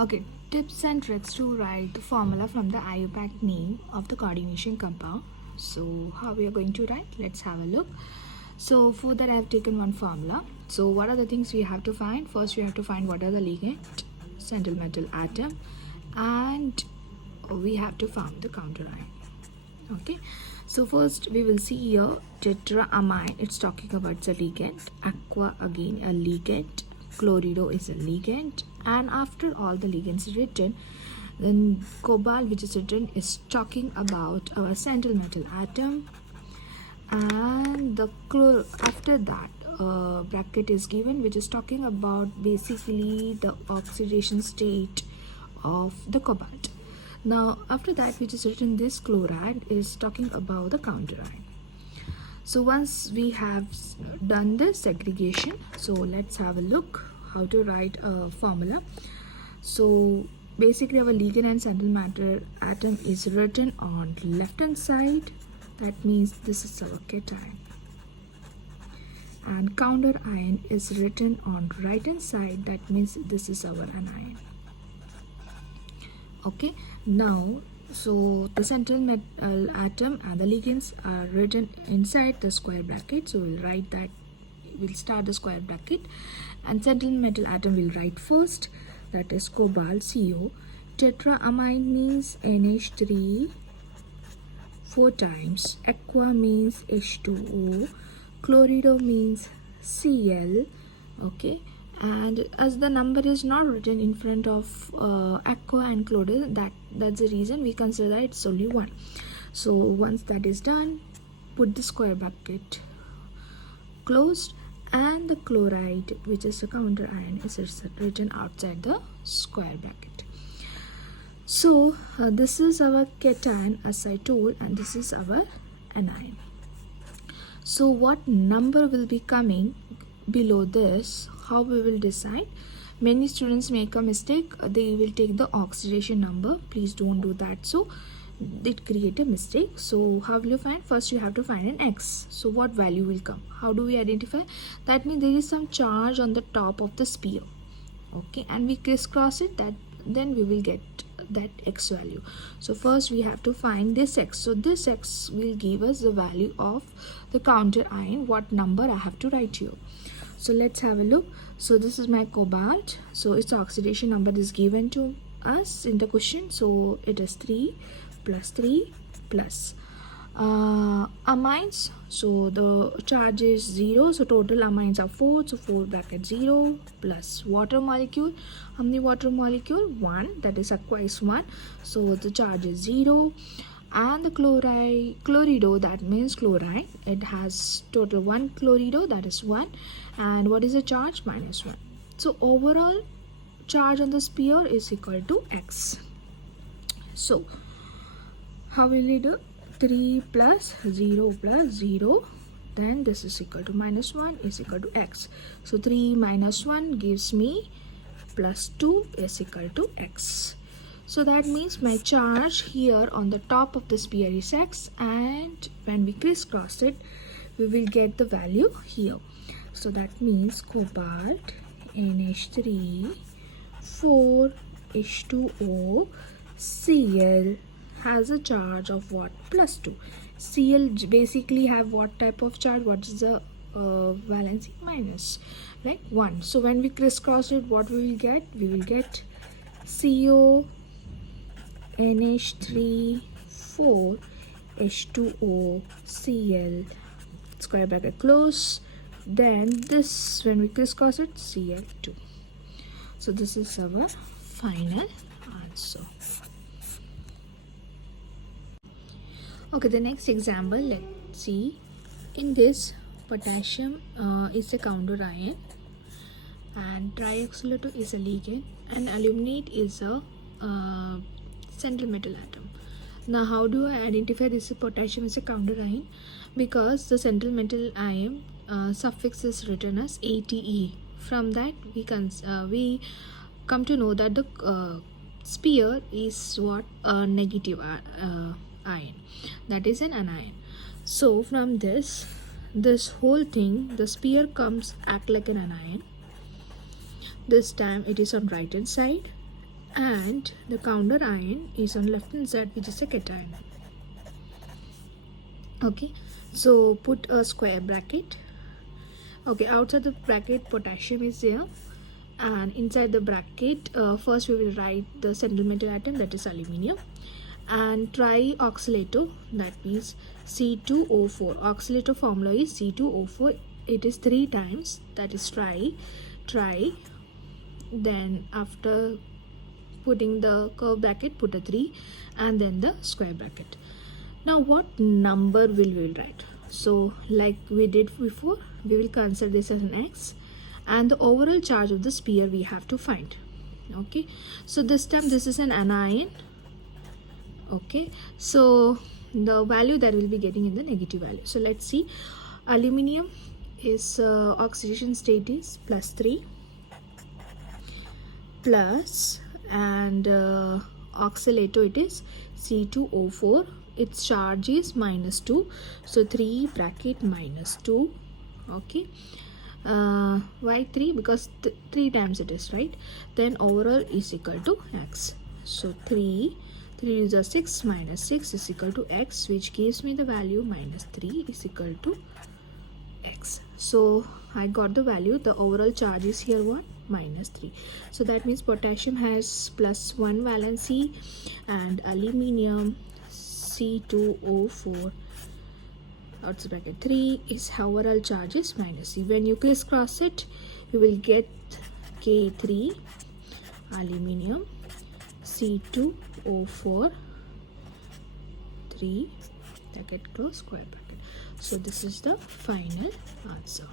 Okay, tips and tricks to write the formula from the IUPAC name of the coordination compound. So how we are going to write? Let's have a look. So for that I have taken one formula. So what are the things we have to find? First we have to find what are the ligand, central metal atom, and we have to find the counter ion. Okay, so first we will see here tetraamine, it's talking about the ligand, aqua again a ligand, chlorido is a ligand, and after all the ligands written, then cobalt, which is written, is talking about our central metal atom, and the after that bracket is given, which is talking about basically the oxidation state of the cobalt. Now after that, which is written, this chloride is talking about the counter ion. So once we have done this segregation, so let's have a look how to write a formula. So basically our ligand and central matter atom is written on left hand side, that means this is our cation, and counter ion is written on right hand side, that means this is our anion. Okay, now so the central metal atom and the ligands are written inside the square bracket, so we'll write that, we'll start the square bracket, and central metal atom will write first, that is cobalt CO. Tetraamine means NH3 4 times, aqua means H2O, chlorido means Cl. Okay, and as the number is not written in front of aqua and chlorido, that's the reason we consider that it's only 1. So once that is done, put the square bracket closed, and the chloride, which is a counter ion, is written outside the square bracket. So this is our cation, as I told, and this is our anion. So what number will be coming below this, how we will decide? Many students make a mistake, they will take the oxidation number. Please don't do that, so it create a mistake. So how will you find? First you have to find an x. So what value will come? How do we identify? That means there is some charge on the top of the sphere. Okay, and we crisscross it, that then we will get that x value. So first we have to find this x. So this x will give us the value of the counter ion, what number I have to write here. So let's have a look. So this is my cobalt, so its oxidation number is given to us in the question, so it is 3 plus 3 plus amines, so the charge is 0, so total amines are 4, so 4 bracket 0 plus water molecule. How many water molecule? 1, that is aqua is 1, so the charge is 0. And the chlorido, that means chloride, it has total 1 chlorido, that is 1, and what is the charge? Minus 1. So overall charge on the sphere is equal to x. So how will we do? 3 plus 0 plus 0, then this is equal to minus 1 is equal to x. So 3 minus 1 gives me plus 2 is equal to x. So that means my charge here on the top of the sphere is x, and when we crisscross it, we will get the value here. So that means cobalt NH3 4 H2O Cl has a charge of what? Plus 2. Cl basically have what type of charge? What is the valency? Minus, like 1. So when we crisscross it, what we will get? We will get CO NH3 4 H2O Cl, square bracket close, then this, when we crisscross it, Cl2. So this is our final answer. Okay, the next example, let's see. In this, potassium is a counter ion, and trioxylato is a ligand, and aluminate is a central metal atom. Now how do I identify this potassium as a counter ion? Because the central metal ion suffix is written as ATE. From that we come to know that the sphere is what? A negative ion, that is an anion. So from this whole thing, the sphere comes act like an anion. This time it is on right hand side, and the counter ion is on left hand side, which is a cation. Okay, so put a square bracket. Okay, outside the bracket potassium is there, and inside the bracket first we will write the central metal atom, that is aluminium, and trioxylator, that means C2O4. Oxalator formula is C2O4. It is 3 times, that is tri. Then after putting the curve bracket, put a 3 and then the square bracket. Now what number will we write? So like we did before, we will consider this as an X, and the overall charge of the sphere we have to find. Okay, so this time this is an anion. Okay, so the value that we'll be getting in the negative value. So let's see, aluminium is oxidation state is +3 plus, and oxalator it is C2O4. Its charge is -2, so 3 bracket -2. Okay, why 3? Because 3 times it is, right? Then overall is equal to X. So 3 is a 6 minus 6 is equal to X, which gives me the value -3 is equal to X. So I got the value. The overall charge is here what? -3. So that means potassium has +1 valency and aluminium C2O4 outside bracket 3 is overall charge is -3. When you crisscross it, you will get K3 aluminium C2O4 3 bracket close square bracket. So this is the final answer.